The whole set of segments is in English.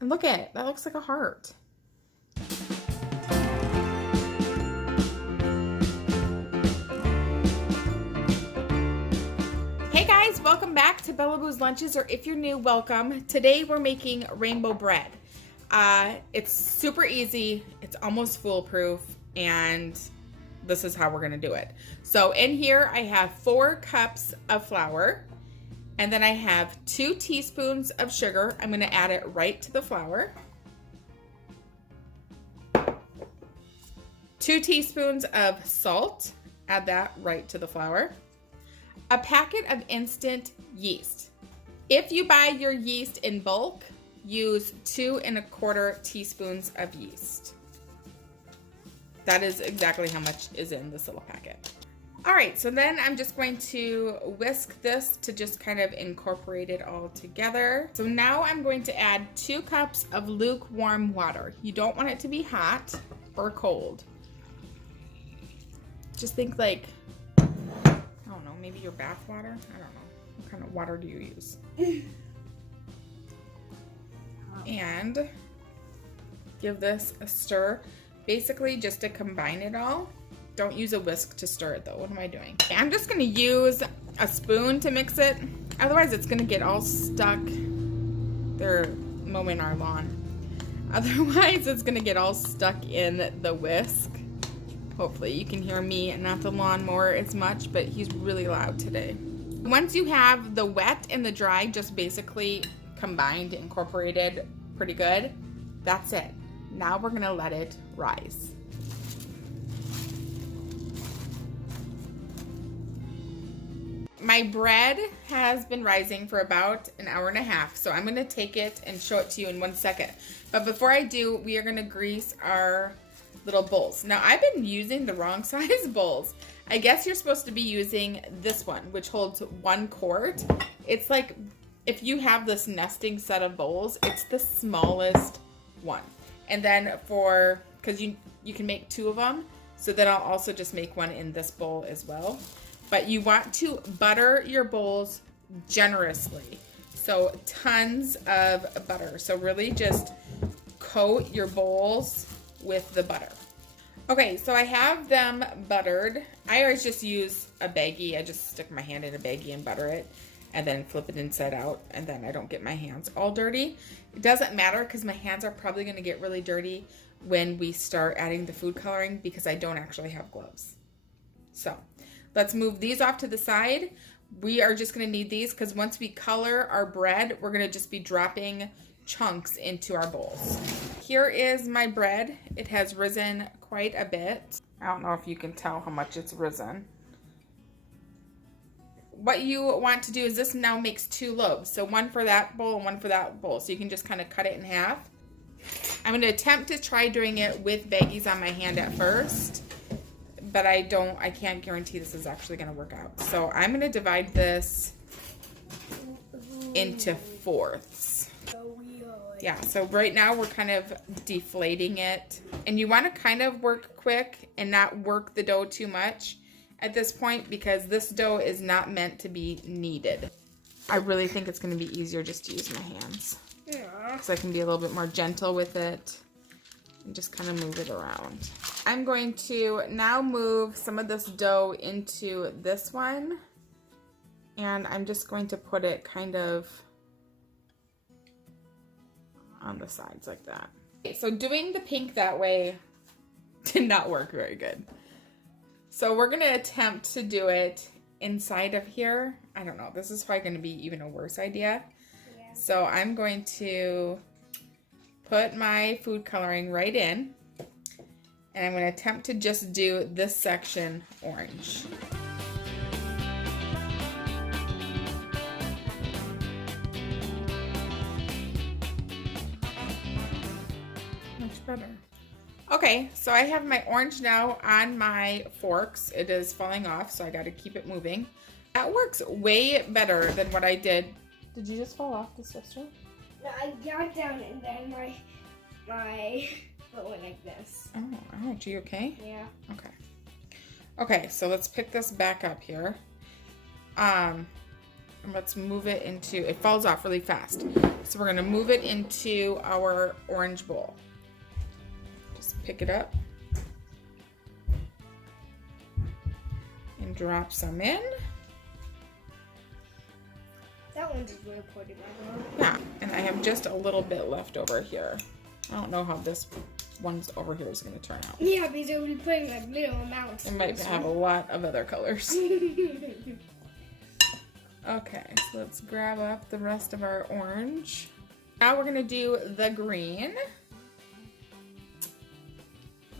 And look at it, that looks like a heart. Hey guys, welcome back to Bella Boo's Lunches, or if you're new, welcome. Today we're making rainbow bread. It's super easy, it's almost foolproof, and this is how we're gonna do it. So in here I have 4 cups of flour, and then I have 2 teaspoons of sugar. I'm gonna add it right to the flour. 2 teaspoons of salt, add that right to the flour. A packet of instant yeast. If you buy your yeast in bulk, use 2 1/4 teaspoons of yeast. That is exactly how much is in this little packet. All right, so then I'm just going to whisk this to just kind of incorporate it all together. So now I'm going to add 2 cups of lukewarm water. You don't want it to be hot or cold. Just think like, I don't know, maybe your bath water? I don't know. What kind of water do you use? And give this a stir, basically just to combine it all. Don't use a whisk to stir it though. What am I doing? I'm just gonna use a spoon to mix it. Otherwise it's gonna get all stuck. They're mowing our lawn. Otherwise it's gonna get all stuck in the whisk. Hopefully you can hear me and not the lawnmower as much, but he's really loud today. Once you have the wet and the dry just basically combined, incorporated pretty good, that's it. Now we're gonna let it rise. My bread has been rising for about an hour and a half, so I'm gonna take it and show it to you in 1 second. But before I do, we are gonna grease our little bowls. Now I've been using the wrong size bowls. I guess you're supposed to be using this one, which holds 1 quart. It's like, if you have this nesting set of bowls, it's the smallest one. And then because you can make 2 of them, so then I'll also just make one in this bowl as well. But you want to butter your bowls generously. So tons of butter. So really just coat your bowls with the butter. Okay, so I have them buttered. I always just use a baggie. I just stick my hand in a baggie and butter it, and then flip it inside out, and then I don't get my hands all dirty. It doesn't matter because my hands are probably gonna get really dirty when we start adding the food coloring because I don't actually have gloves. So let's move these off to the side. We are just gonna need these because once we color our bread, we're gonna just be dropping chunks into our bowls. Here is my bread. It has risen quite a bit. I don't know if you can tell how much it's risen. What you want to do is this now makes 2 loaves. So 1 for that bowl and 1 for that bowl. So you can just kind of cut it in half. I'm gonna attempt to try doing it with baggies on my hand at first, but I can't guarantee this is actually gonna work out. So I'm gonna divide this into 4ths. Yeah, so right now we're kind of deflating it. And you want to kind of work quick and not work the dough too much at this point because this dough is not meant to be kneaded. I really think it's going to be easier just to use my hands. Yeah. So I can be a little bit more gentle with it and just kind of move it around. I'm going to now move some of this dough into this one. And I'm just going to put it kind of on the sides like that. Okay, so doing the pink that way did not work very good. So we're gonna attempt to do it inside of here. I don't know, this is probably gonna be even a worse idea. Yeah. So I'm going to put my food coloring right in, and I'm gonna attempt to just do this section orange. Better. Okay, so I have my orange now on my forks. It is falling off, so I got to keep it moving. That works way better than what I did. Did you just fall off the sister? No, I got down and then my foot went like this. Oh, ouch. You okay? Yeah. Okay, so let's pick this back up here. I'm And let's move it into, it falls off really fast. So we're gonna move it into our orange bowl. Just pick it up and drop some in. That one's really pretty, by the way. Yeah, and I have just a little bit left over here. I don't know how this one's over here is gonna turn out. Yeah, because it will be putting like little amounts. It might have a lot of other colors. Okay, so let's grab up the rest of our orange. Now we're gonna do the green.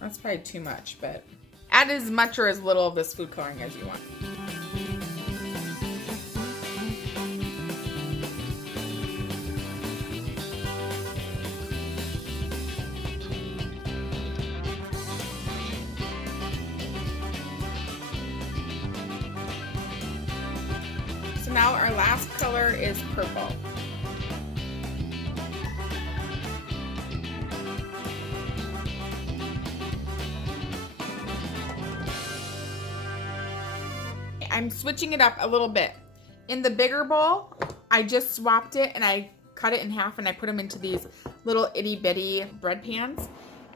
That's probably too much, but add as much or as little of this food coloring as you want. So now our last color is purple. I'm switching it up a little bit. In the bigger bowl, I just swapped it and I cut it in half and I put them into these little itty bitty bread pans.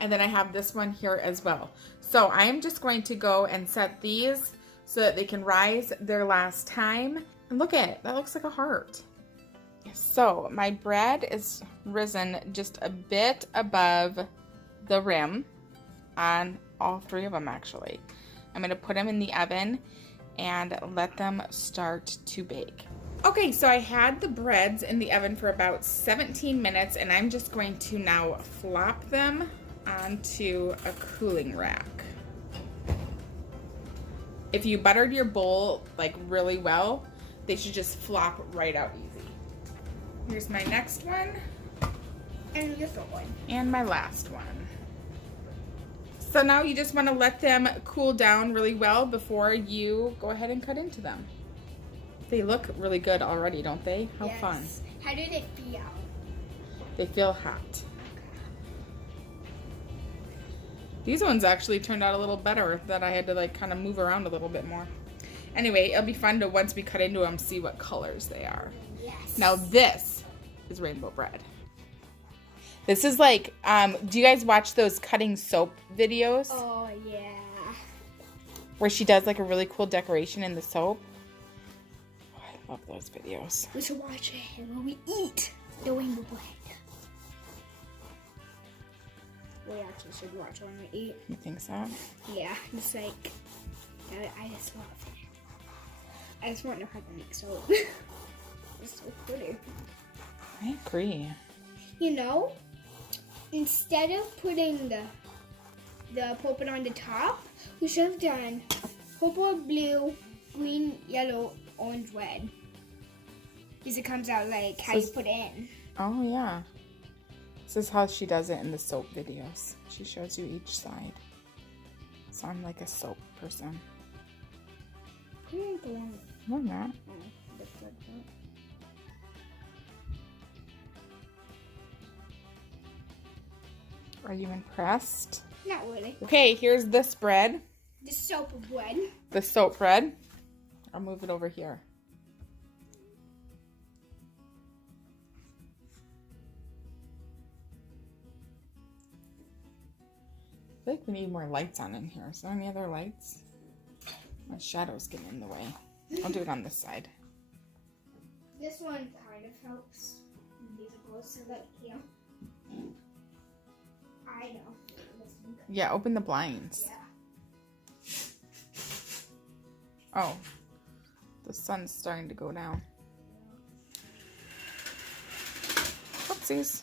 And then I have this one here as well. So I am just going to go and set these so that they can rise their last time. And look at it, that looks like a heart. So my bread is risen just a bit above the rim on all three of them actually. I'm gonna put them in the oven and let them start to bake. Okay, so I had the breads in the oven for about 17 minutes and I'm just going to now flop them onto a cooling rack. If you buttered your bowl like really well, they should just flop right out easy. Here's my next one. And your third one. And my last one. So now you just want to let them cool down really well before you go ahead and cut into them. They look really good already, don't they? How Yes. fun. How do they feel? They feel hot. These ones actually turned out a little better, that I had to like kind of move around a little bit more. Anyway, it'll be fun to, once we cut into them, see what colors they are. Yes. Now this is rainbow bread. This is like, do you guys watch those cutting soap videos? Oh, yeah. Where she does like a really cool decoration in the soap? Oh, I love those videos. We should watch it when we eat the rainbow bread. We actually should watch it when we eat. You think so? Yeah, it's like, I just love it. I just want to know how to make soap. It's so pretty. I agree. You know, instead of putting the purple on the top, we should have done purple, blue, green, yellow, orange, red. Because it comes out like how you put it in. Oh yeah. This is how she does it in the soap videos. She shows you each side. So I'm like a soap person. No, I'm not. Are you impressed? Not really. Okay, here's this bread. The soap bread. The soap bread. I'll move it over here. I feel like we need more lights on in here. Is there any other lights? My shadow's getting in the way. I'll do it on this side. This one kind of helps. These are both so that, you know. I know. Yeah, open the blinds. Yeah. Oh, the sun's starting to go down. Oopsies.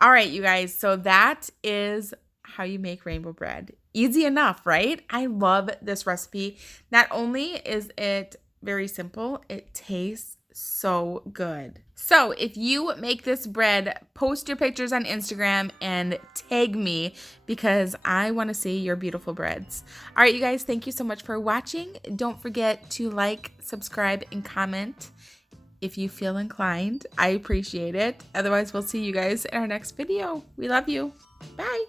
All right, you guys, so that is how you make rainbow bread. Easy enough, right? I love this recipe. Not only is it very simple, it tastes so good. So if you make this bread, post your pictures on Instagram and tag me because I want to see your beautiful breads. All right, you guys, thank you so much for watching. Don't forget to like, subscribe, and comment if you feel inclined. I appreciate it. Otherwise, we'll see you guys in our next video. We love you. Bye.